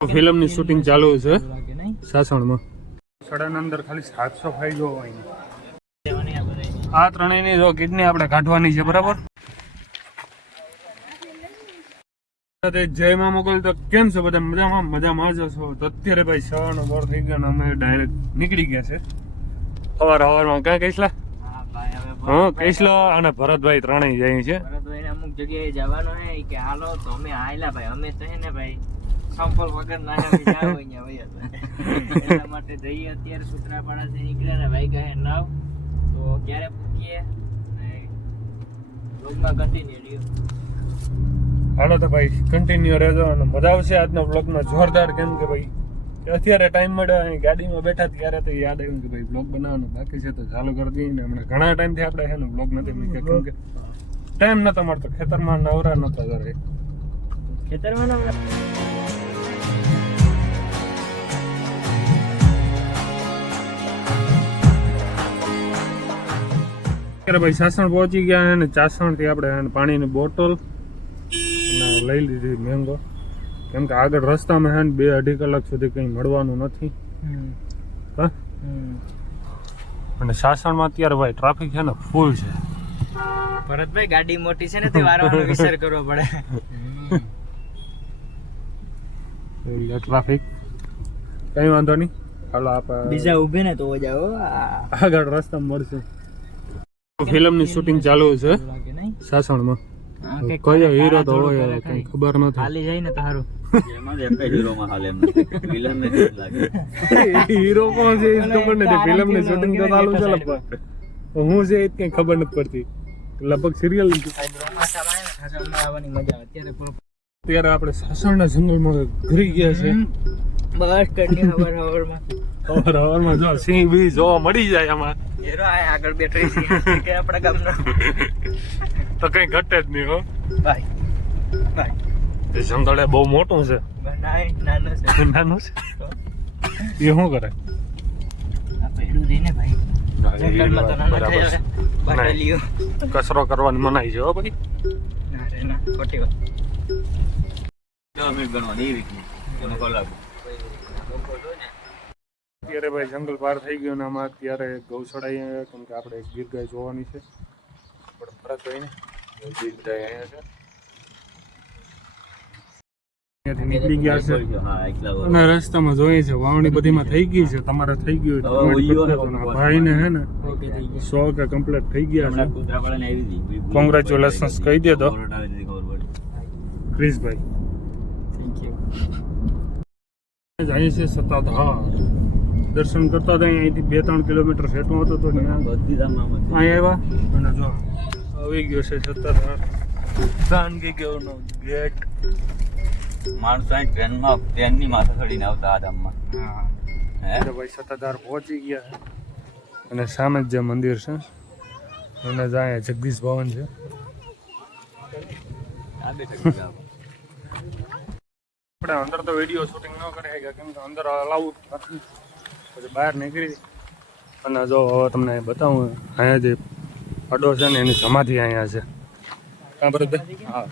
ફિલ્મની શૂટિંગ ચાલુ છે સાસણમાં. સડાના અંદર ખાલી સાફ સફાઈ જોવાની. આ ત્રણેયની જો કિડની આપણે કાઢવાની છે, બરાબર. જય માં મોકલ. તો કેમ છે બધા? મજામાં? મજામાં જ છો? તો અત્યારે ભાઈ સવારનો મોર થઈ ગયો ને અમે ડાયરેક્ટ નીકળી ગયા છે સવારમાં. ક્યાં કહીશલા? હા, કહીશલો અને ભરતભાઈ ત્રણેય જાય છે. ભરતભાઈ અમુક જગ્યાએ જવાનો હે કે હાલો, તો અમે આયલા ભાઈ. અમે તો હે ને ભાઈ સંપલ વગર નાના જાવ અહીંયા ભાઈ એટલા માટે જઈએ. અત્યારે સુત્રાપાડાથી નીકળ્યા ને ભાઈ કહે 9, તો ક્યારે પૂછીએ બ્લોગમાં કન્ટિન્યુ રહ્યો. હાલો તો ભાઈ કન્ટિન્યુ રહેજો અને મજા આવશે આજનો બ્લોગમાં જોરદાર. કેમ કે ભાઈ અત્યારે ટાઈમ મળ્યો, અહીં ગાડીમાં બેઠા ત્યારે તો યાદ આવ્યું કે ભાઈ બ્લોગ બનાવવાનો બાકી છે તો ચાલુ કરી દઈએ ને. હમણાં ઘણા ટાઈમથી આપણે છે ને બ્લોગ નથી મૂક્યા, કેમ કે ટાઈમ નતો મળતો, ખેતરમાં નવરા નતા ઘરે. ખેતરમાં ભાઈ સાસણ પહોંચી ગયા અને ચાસણથી આપણે પાણીની બોટલ લઈ લીધી મેંગો. કેમ કે આગળ રસ્તામાં હે ને 2-2.5 કલાક સુધી કંઈ મળવાનું નથી. હા, અને સાસણમાં અત્યારે ભાઈ ટ્રાફિક છે ને ફૂલ છે. ભરતભાઈ ગાડી મોટી છે ને તે વારવાનો વિચાર કરવો પડે. ટ્રાફિક કઈ વાંધો નહીં. હાલો આપણે બીજા ઊભે ને તો જાઓ, આગળ રસ્તામાં મળશે. ફિલ્મની શૂટિંગ ચાલુ છે સાસણમાં. કયો હીરો તો હોય કઈ ખબર નથી. ખાલી જાય ને તારું હીરો કોણ છે એ ખબર નથી. ફિલ્મની શૂટિંગ તો ચાલુ છે લગભગ. હું છે એ કઈ ખબર નથી પડતી. લગભગ સિરિયલ અત્યારે આપણે સાસણના જંગલમાં ઘરી ગયા છે. બસ કરની હવારમાં જો સિંહ બી જોવા મળી જાય આમાં. હીરો આગળ બેઠો છે આપણા ગામનો તો કઈ ઘટે જ નહીં. હો ભાઈ ભાઈ એ જંગલ બહુ મોટું છે. નાનું છે. નાનું છે એ શું કરે? કચરો કરવાની મનાઈ છે. હો ભાઈ ખોટી વાત. અત્યારે ભાઈ જંગલ પાર થઈ ગયો ને આમાં અત્યારે ગૌશાળા, કેમ કે આપણે ગીર ગાય જોવાની છે. પણ ભરતભાઈ ને ગીર ગાય અહીંયા છે, ત્યાંથી નીકળી ગયા છે અને રસ્તામાં જોઈએ છે વાવણી બધીમાં થઈ ગઈ છે. તમારે થઈ ગયું ભાઈ ને હે ને 100 કમ્પ્લીટ થઈ ગયા છે. કોંગ્રેચ્યુલેશન્સ કહી દે તો ક્રિશભાઈ. જાય છે સત્તાધાર દર્શન કરતા હતા. અહીંથી 2-3 કિલોમીટર સેટું હતું તો અહીંયા આવ્યા અને જો આવી ગયો છે સત્તાધાર જાનગીનો ગેટ. માણસો ટ્રેનની માથે ચડીને આવતા આદામમાં. ભાઈ સત્તાધાર પહોંચી ગયા અને સામે જ જે મંદિર છે અને ત્યાં જગદીશ ભવન છે. આપણે અંદર તો વિડીયો શૂટિંગ ન કરી શક્યા, કેમ કે અંદર અલાઉડ નથી. પછી બહાર નીકળી અને જો હવે તમને બતાવું, અહીંયા જે અડો છે ને એની સમાધિ અહીંયા છે. હા બરાબર. હા,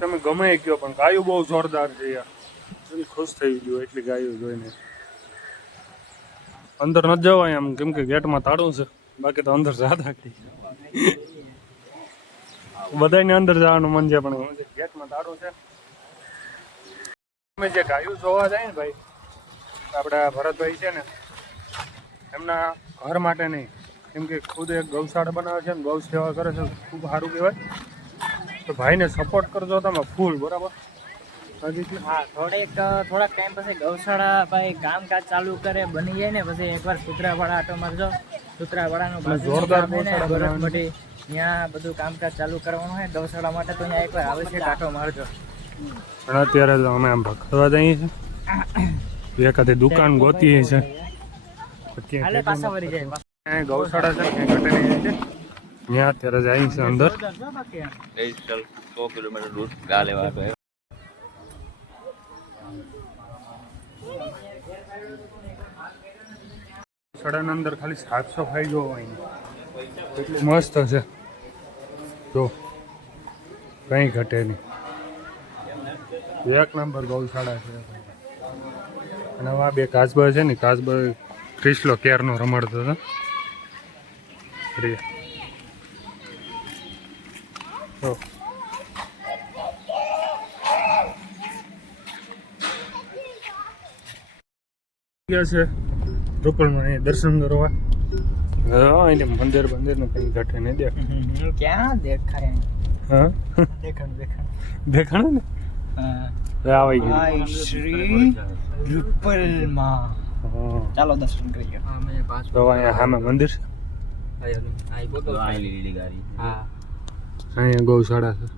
તમે ગમે ગયો પણ ગાયું બહુ જોરદાર છે યાર. ખુશ થઈ ગયો એટલી ગાયું જોઈને. અંદર ન જવાય એમ, કેમ કે ગેટમાં તાળું છે. બાકી તો અંદર જાતા બધાને અંદર જવાનું મન છે પણ ગેટમાં તાળું છે. અમે જે ગાયું જોવા જાય ને ભાઈ, આપણા ભરતભાઈ છે ને એમના ઘર માટે નહીં, કેમ કે ખુદ એક ગૌશાળા બનાવે છે ને ગૌ સેવા કરે છે. ખૂબ સારું કહેવાય. તો ભાઈને સપોર્ટ કરજો તમે ફૂલ. બરાબર. હા, થોડાક ટાઈમ પછી ગૌશાળા ભાઈ કામકાજ ચાલુ કરે બની જાય ને પછી એકવાર સુત્રાપાડા આટો મારજો. સુત્રાપાડાનું જોરદાર મોટી ત્યાં બધું કામકાજ ચાલુ કરવાનું હોય ગૌશાળા માટે, તો ત્યાં એકવાર આવશ્યક આટો મારજો. પણ અત્યારે તો અમે આમ ભખવા જઈએ છીએ, એકાદી દુકાન ગોતીએ છે. ગૌશાળા છે ત્યાં ઘટે નહીં છે, ત્યાં અત્યારે જાય છે અંદર. 100 કિલોમીટર દૂર ગા લેવા ગૌશાળાના અંદર ખાલી સાફ સફાઈ જોવાની એટલું મસ્ત છે. જો કંઈ ઘટે નહીં. એક નંબર ગૌશાળા છે અને આ બે કાચબા છે ને કાચબા ક્રિસ્લો કેરનો રમાડતો હતો તો ગયા છે રૂપલમાં અહીં દર્શન કરવા હા એટલે મંદિર બંદિરનું કંઈ ઘટે નહીં દેખ ક્યાં દેખાય હા દેખાણું ને હા આવી ગયું આઈ શ્રી રૂપલમાં હા ચાલો દર્શન કરીએ હા મેં પાછો તો અહીંયા સામે મંદિર છે આઈ બોલો લીલી ગાડી હા અહીંયા ગૌશાળા છે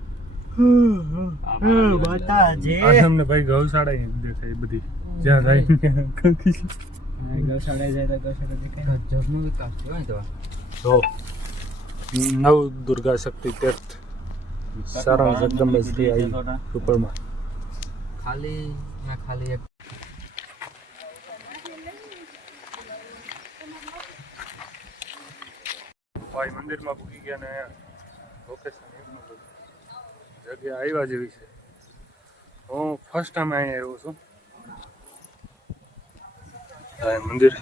બતાજે આ તમને ભાઈ ગૌશાળા અહીં દેખાય બધી જ્યાં જાય ગૌશાળા જાય તો ગૌશાળા દેખાય જગનો વિકાસ થયો તો તો નવ દુર્ગા શક્તિ તીર્થ સારા જગદંબા શ્રી આવી રૂપલમાં ખાલી એક ભાઈ મંદિરમાં પૂકી ગયા ને લોકેશન જગ્યા આવ્યા જેવી છે હું ફર્સ્ટ ટાઈમ અહીંયા આવ્યો છું આ મંદિર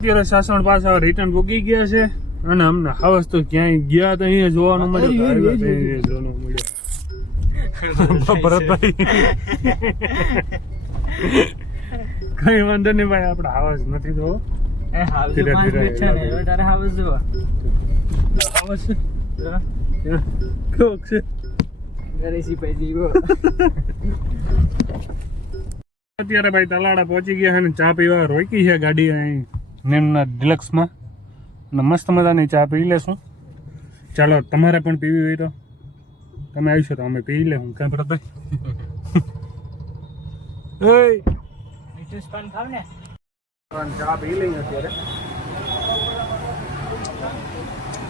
અત્યારે સાસણ પાછા રિટર્ન પૂકી ગયા છે અને અમને હવસ તો ક્યાંય ગયા તો અહીંયા જોવાનું મળ્યું તો આવ્યા તો અહીંયા જોવાનું મળ્યું ભરતભાઈ કઈ વાંધો નહીં ભાઈ આપણે હાવસ નથી તો ધીરે ધીરે હાવસ કોક છે અત્યારે ભાઈ તલાડા પહોંચી ગયા છે ને ચા પીવા રોકી છે ગાડી અહીં નેમના ડિલક્સમાં અને મસ્ત મજાની ચા પી લેશું ચાલો તમારે પણ પીવી હોય તો તમે આવશો તો અમે પી લેવું કાંઈ ભરતભાઈ ચા પી લઈએ અત્યારે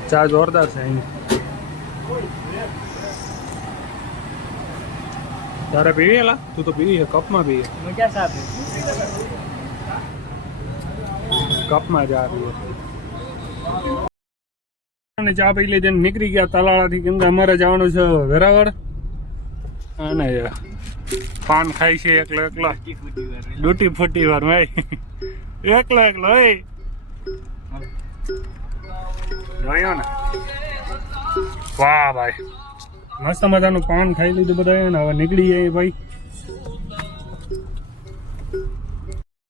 ચા જોરદાર છે અહીં તારે પીવી એલા તું તો પીવી છે કપમાં પીએ કપમાં ચા પીએ અને ચા પી લીધી ને નીકળી ગયા તલાળાથી કેમ કે અમારે જવાનું છે વેરાવળ અને પાન ખાય છે એકલો એકલો ડૂટી ફૂટી વાર ભાઈ એકલો એકલો જોયો ને વાહ ભાઈ મસ્ત મજાનું પાન ખાઈ લીધું બધા ને હવે નીકળી જાય ભાઈ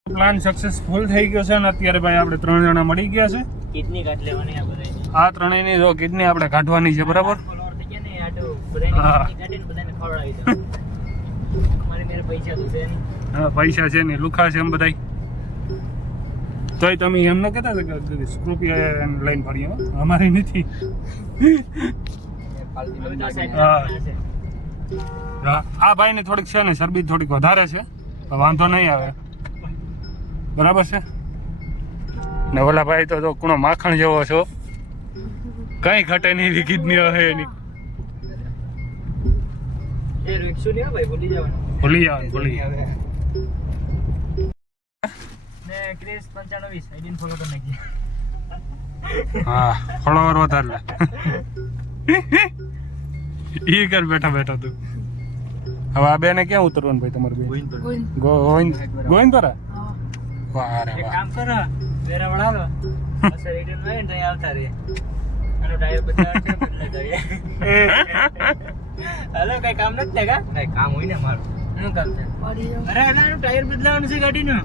પ્લાન સક્સેસફુલ થઈ ગયો છે ને અત્યારે ભાઈ આપણે 3 જણા મળી ગયા છે કિડની કાઢ લેવાની આ બધા આ ત્રણેયની જો કિડની આપણે કાઢવાની છે બરાબર હા પૈસા છે ને લુખા છે એમ બધાય તોય તમે એમ ન કહેતા કે સ્કોર્પિયો લઈને ફરીએ અમારી નથી આ ભાઈ ની થોડીક છે ને શરબી થોડીક વધારે છે વાંધો નહીં આવે બરાબર છે ને ઓલા ભાઈ તો કુણો માખણ જેવો છો કઈ ઘટે નહીં એવી કિડની હોય એની ભૂલી જવાનું હા ફોલોવર વધારે ઈ કર બેઠા બેઠા તું હવે આ બેને ક્યાં ઉતરવાનું ભાઈ તમારે બે ગોવિંદપરા વાહ રે વાહ કામ કરો વેરા વળાવો અસર રિટર્ન હોય ને ત્યાં આવતા રે આનો ટાયર બદલાવ હાલો કઈ કામ નથી ને કા કઈ કામ હોય ને મારું શું કામ છે અરે આનું ટાયર બદલાવાનું છે ગાડીનું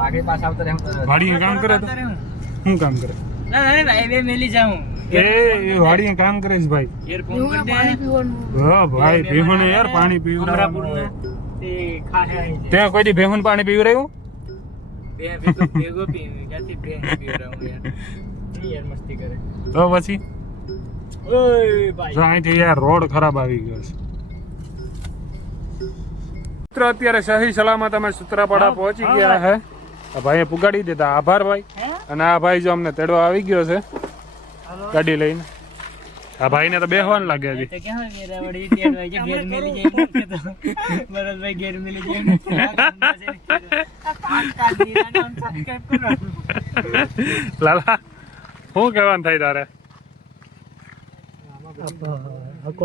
આગળ પાછ આવતા રહે વાડીએ કામ કરે તો શું કામ કરે ના ના ભાઈ બે મેલી જાઉં એ વાડીએ કામ કરે છે ભાઈ એરફોન કરી દે હા ભાઈ ભેહું ને યાર પાણી પીવડાવવાનું તે ખાહે આવી તે કોઈ દી ભેહું પાણી પીવડાવ્યું બે ભેગો પીવી ક્યાંથી બે પીવડાવું યાર મસ્તી કરે તો પછી ઓય ભાઈ જો અહીંથી યાર રોડ ખરાબ આવી ગયો છે મિત્ર અત્યારે સહી સલામત અમે સુત્રાપાડા પહોંચી ગયા હે આ ભાઈએ પુગાડી દીધા આભાર ભાઈ અને આ ભાઈ જો અમને તેડવા આવી ગયો છે ગાડી લઈને આ ભાઈને તો બેહવાનું લાગે છે તો ક્યાં મેરા વડી ટેડવાઈ છે ઘેર મેલી જાય તો ભરતભાઈ ઘેર મેલી જાય લાલા શું કહેવાનું થાય તારે આપ